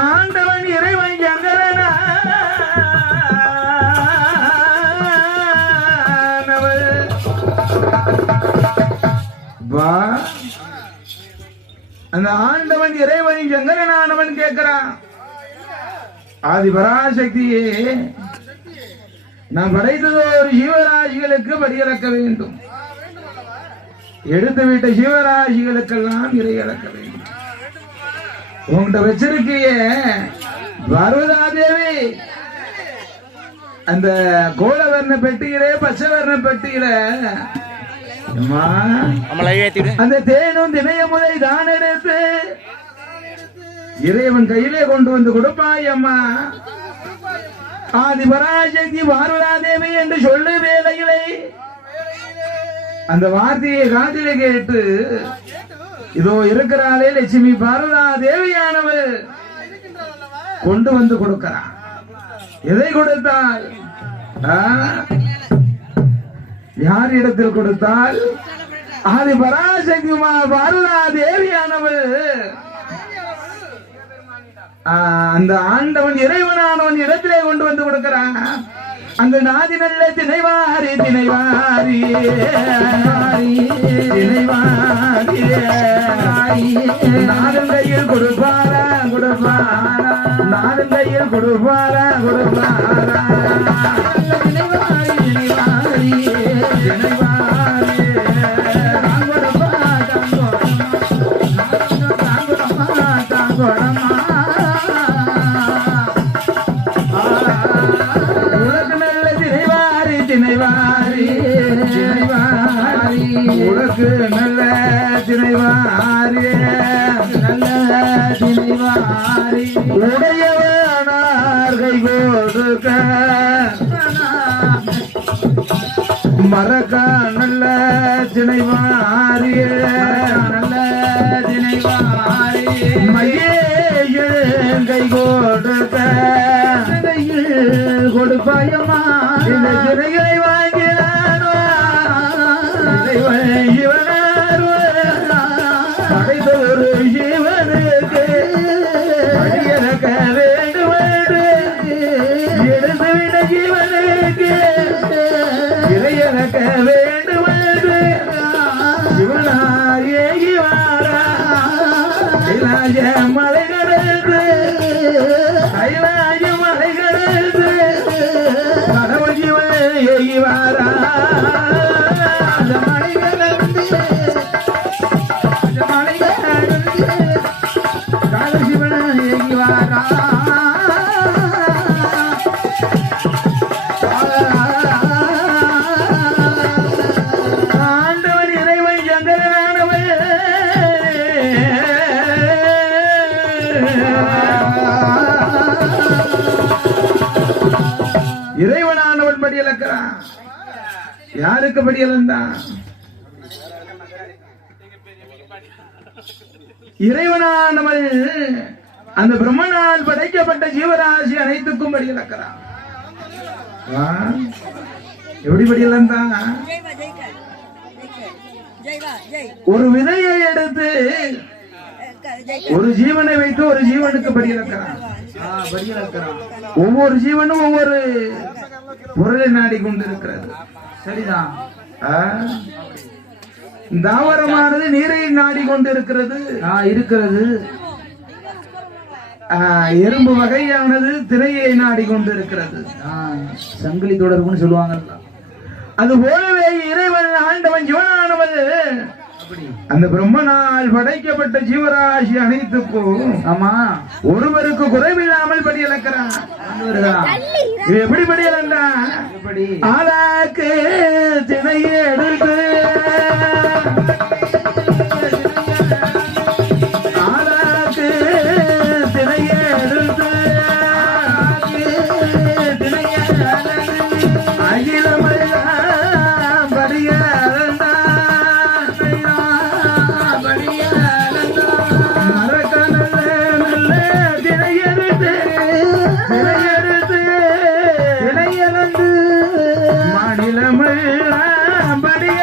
ஆண்டவன் இறைவன் சங்கரனா அந்த ஆண்டவன் இறைவன் சங்கரனானவன் கேட்கிறான், ஆதி பராசக்தியே, நான் படைத்தது ஒரு ஜீவராசிகளுக்கு படியிறக்க வேண்டும், எடுத்துவிட்ட ஜீவராசிகளுக்கெல்லாம் இறை இறக்க வேண்டும். உங்கள்கிட்ட வச்சிருக்கிய பார்வதா தேவி அந்த கோலவர்ண பெட்டியிலே பச்சை வர்ண பெட்டியில அந்த தேனும் திணைய முறை தான் எடுத்து இறைவன் கையிலே கொண்டு வந்து கொடுப்பாய் அம்மா. ஆதி பராசக்தி பார்வதா தேவி என்று சொல்லு வேலையிலே அந்த வார்த்தையை காதிலே கேட்டு இதோ இருக்கிறாளே லட்சுமி பார்வதா தேவியானவள் கொண்டு வந்து கொடுக்கிறார். எதை கொடுத்தால்? யார் இடத்தில் கொடுத்தால்? ஆதி பராசக்தி பார்வதா தேவியானவள் அந்த ஆண்டவன் இறைவனானவன் இடத்திலே கொண்டு வந்து கொடுக்கிறான். அந்த நாதி நல்ல திணைவாரி திணைவாரி திணைவாரி நாடும் கையில் கொடுப்பாரா கொடுப்பாரா, நாடும் கையில் கொடுப்பாரா கொடுப்பாரா, திணைவாரி திணைவாரி திணைவாரி தாங்கொடமா தாங்கொடமா தாங்கொடமா உனக்கு நல்ல திணைவாரி நல்ல திணைவாரி உடையவனார் கை கொடுக்க மறக்க நல்ல திணைவாரி நல்ல திணைவாரி மையேன் கை கொடுக்க கொடுப்பாயம்மா இந்த திணைகளை வாங்கினானோ படைத்த ஒரு ஜீவனுக்கு அடியறக்க வேண்டும், எடுத்துவிட்ட ஜீவனுக்கு இறையறக்க வேண்டும். இவனார் ஏகி வாரா கைலாய மலை கடந்து கைலாய மலை கடந்து கடவுள் ஜீவன் ஏகி வாரா இறைவனானவன் படி இழக்கிறான். யாருக்கு படி இழந்தான்? இறைவனானவன் அந்த பிரம்மனால் படைக்கப்பட்ட ஜீவராசி அனைத்துக்கும் படி இழக்கிறான். எப்படி படி இழந்தான்? ஒரு விதையை எடுத்து ஒரு ஜீவனை வைத்து ஒரு ஜீவனுக்கு படி இழக்கிறான். ஒவ்வொரு ஜீவனும் ஒவ்வொரு பொருளை நாடிக்கொண்டிருக்கிறது. சரிதான். தாவரமானது நீரை நாடிக்கொண்டிருக்கிறது இருக்கிறது. எறும்பு வகையானது திரையை நாடிக்கொண்டிருக்கிறது. சங்கிலி தொடர்புன்னு சொல்லுவாங்க. அது போலவே இறைவன் ஆண்டவன் ஜீவனானவன் அந்த பிரம்மனால் படைக்கப்பட்ட ஜீவராசி அனைத்துக்கும் ஆமா ஒருவருக்கு குறைவில்லாமல் படி இழக்கிறான். எப்படி படி இழந்தான்? ஆளாக்கு திணையை எடுத்து ஆளாக்கு திணையை எடுத்து அகிலமெல்லாம் படிய மாநிலமெல்லாம் படிய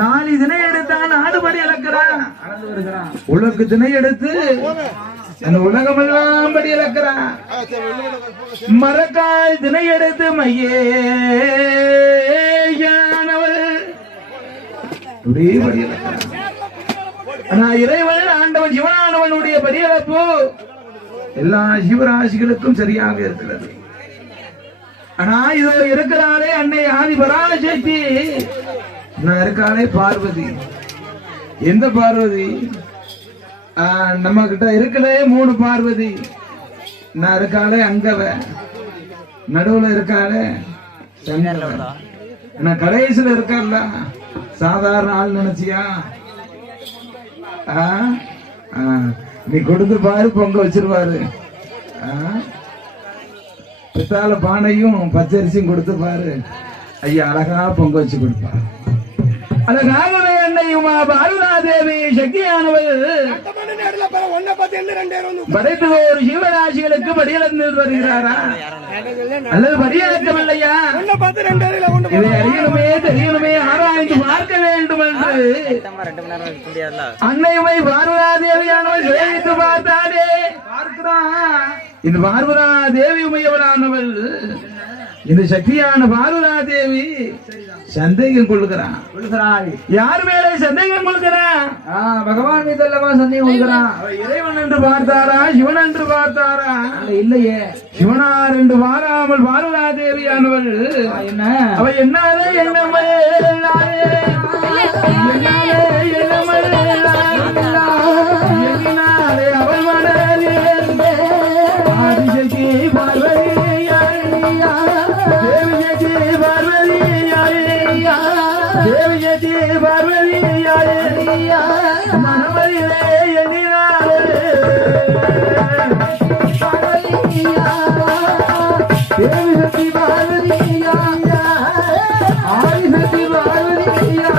நாளை திணை எடுத்தான் நாடுபடி இழக்கிறான். உலகு திணை எடுத்து அந்த உலகமெல்லாம் படி இழக்கிறான். மரக்கால் திணை எடுத்து மையேயானவள் ஒரே படி இழக்கிறான். ஆனா இறைவன் ஆண்டவன் சிவனானவனுடைய பரியளப்பு எல்லா ஜீவராசிகளுக்கும் சரியாக இருக்கிறது. ஆனா இதோ இருக்கிறாரே அன்னை ஆதி பராசக்தி, இருக்காளே பார்வதி. எந்த பார்வதி? நம்ம கிட்ட இருக்கலே 3 பார்வதி. நான் இருக்காளே அங்கவ, நடுவுல இருக்காளே நான் கடைசியில இருக்கல சாதாரண ஆள் நினைச்சியா? நீ கொடுத்து பாரு, பொங்க வச்சிருவாரு. பித்தால பானையும் பச்சரிசியும் கொடுத்து பாரு, ஐயா அழகா பொங்க வச்சு கொடுப்பாரு. அழகாகவே என்னையுமா பாரதா தேவி சக்தியானவள் படைத்து ஒரு ஜீவராசிகளுக்கு படியிழந்து வருகிறாரா அல்லது படியிழக்கவில்லையா? இதை அறியணுமே தெரியணுமே ஆராய்ந்து பார்க்க வேண்டும் என்று அன்னையுமை பார்வதா தேவியானவள் சேவித்து பார்த்தாலே இந்த பார்வதா தேவி உமையவளானவள் இந்த சக்தியான பார்வதா தேவி சந்தேகம் கொள்ளுகிறான். யார் மேலே சந்தேகம் கொள்கிறான்? பகவான் மீது அல்லவா சந்தேகம் கொள்கிறான். இறைவன் என்று பார்த்தாரா சிவன் என்று பார்த்தாரா? இல்லையே, சிவனார் என்று பாராமல் பார்வதா தேவியானவள் என்ன அவ என்னாலே எண்ணமே அவள் மனதிலே ஆதிசக்தி பார்வதி தேவியதி பார்வதியாயே மனமதிலே எண்ணினாரே தேவிசக்தி பார்வதியா ஆதிசக்தி பார்வதியா.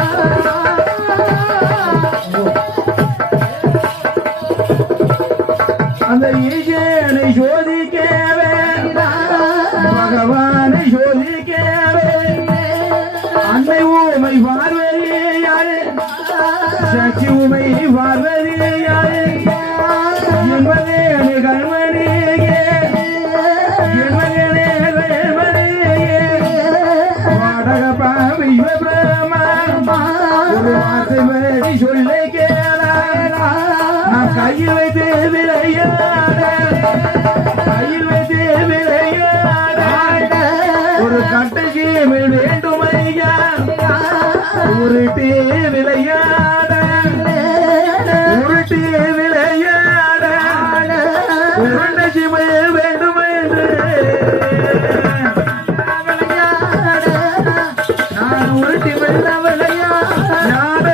அந்த ஈசனை சோதிக்கவே பகவானை சோதிக்கவே அன்னை ஊமை பார்வதியாரே சக்தி ஊமை பார்வதியாரே என்மனே கண்மணியே என்மனே கண்மணியே வாடகப்பா விஸ்வபிரமா ஒரு வார்த்தை வரை சொல்ல கேளா நான் கையில் வைத்து விளையாட கையில் வைத்து விளையாட ஒரு கட்டைக்கு வேண்டும் ஐயா உருட்டி விளையாட உருட்டி விளையாட உருண்டை சிமை வேண்டும் என்று நான் உருட்டி வெள்ள விளையாட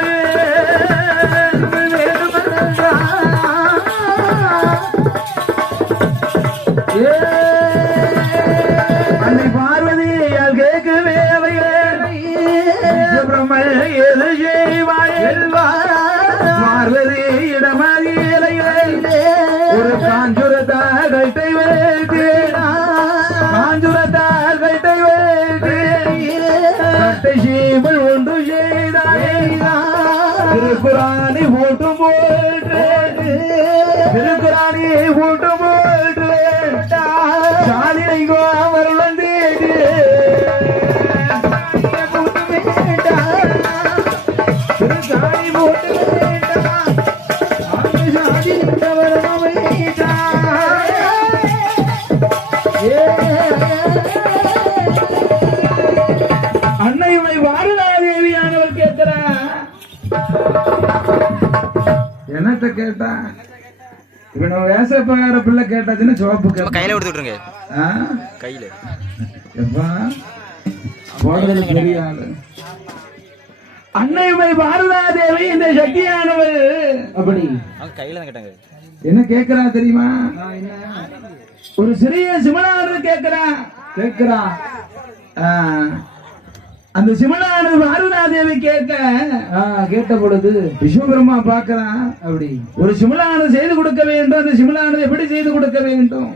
அன்னை பார்வதியால் கேட்கவே எது செய்வாள் பார்வதி இடமதியிலே ஒரு காஞ்சுரத்தால் கைட்டை வைத்து காஞ்சுரத்தால் கைட்டை வைத்து கட்டை சீமல் ஒன்று செய்தாய் திருக்குறானை ஓட்டு போட்டு திருக்குறானை ஓட்டு போட்டு சாதினை கோவர் வந்து சாதி போட்டு அன்னையுடைய பாரதா தேவியானவர் கேட்கிறா. என்னத்த கேட்டா? இப்ப நம்ம வேசப்பார பிள்ளை கேட்டாச்சுன்னா சோப்பு கையில கொடுத்துருங்க. கையில எப்பா போடுறது பெரிய ஆளு. அன்னையுமை பாரதா தேவி இந்த சக்தியானவர் அப்படி கையில கேட்டாங்க. என்ன கேட்கிறா தெரியுமா? ஒரு சிறிய சிவனானது கேட்கிறா. அந்த சிவனானது பாரதா தேவி கேட்ட பொழுது விஸ்வபிரம்மா பார்க்கிறான். அப்படி ஒரு சிவனானது செய்து கொடுக்க வேண்டும். அந்த சிவனானது எப்படி செய்து கொடுக்க வேண்டும்?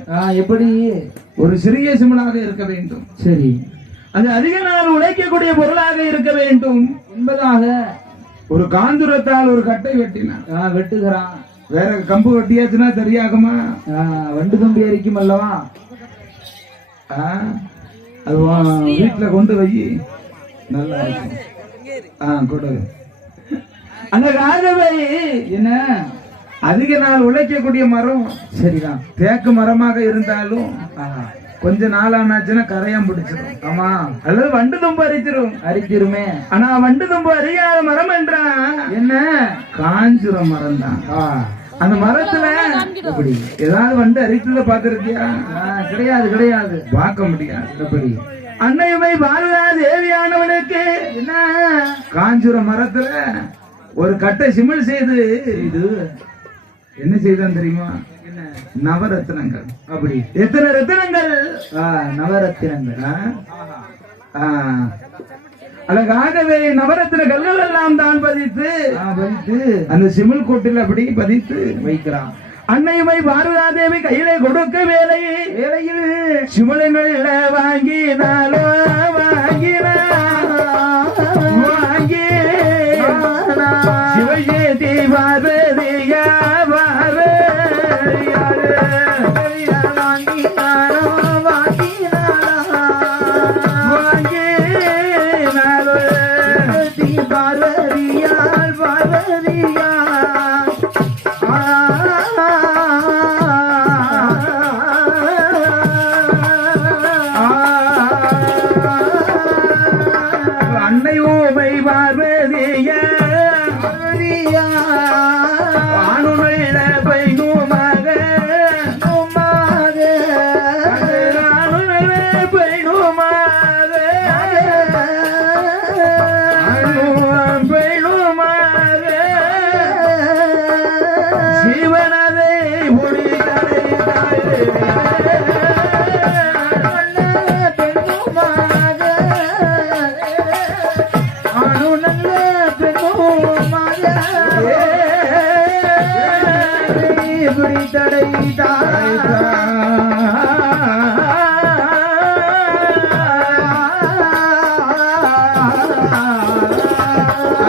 எப்படி? ஒரு சிறிய சிவனாக இருக்க வேண்டும். சரி, அது அதிக நாள் உழைக்கக்கூடிய பொருளாக இருக்க வேண்டும் என்பதாக ஒரு காந்துரத்தால் ஒரு கட்டை வெட்டினான். வெட்டுகிறான். வேற கம்பு வெட்டியாச்சுன்னா தெரியாகுமா? வண்டு கம்பி அரிக்கும் அல்லவா? அது வீட்டுல கொண்டு வை, நல்லா இருக்கும். கொடு. அந்த காதவை என்ன அதிக நாள் உழைக்கக்கூடிய மரம். சரிதான். தேக்கு மரமாக இருந்தாலும் கொஞ்ச நாள் ஆனாச்சுன்னா கரையான் பிடிச்சிடும். ஆமா. அல்லது வண்டு தும்பு அரிச்சிருமே. ஆனா வண்டு தும்பு அறியாத மரம் என்றா என்ன? காஞ்சுர மரம் தான். அந்த மரத்துல எப்படி ஏதாவது வண்டு அரிச்சத பாத்திருக்கியா? கிடையாது கிடையாது, பார்க்க முடியாது. எப்படி? அன்னையுமை பாரதா தேவியானவனுக்கு என்ன காஞ்சுர மரத்துல ஒரு கட்டை சிமிழ் செய்து என்ன செய்தான் தெரியுமா? நவரத்னங்கள். அப்படி எத்தனை ரத்தினங்கள்? நவரத்தினங்கள். அழகாகவே நவரத்தின கல்கள் எல்லாம் தான் பதித்து அந்த சிமிழ் கோட்டில் அப்படி பதித்து வைக்கிறான். அன்னையுமை பாரதாதேவி கையிலே கொடுக்க வேலையில் சிமிழங்கள் வாங்கினாலோ வாங்கி சிவஜேதி பாரதியா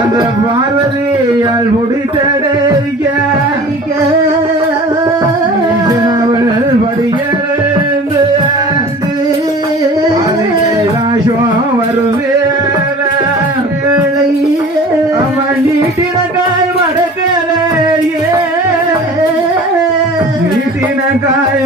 அந்த பார்வதியால் முடித்தடைக்க படியிருந்து வருவே நீட்டின காய்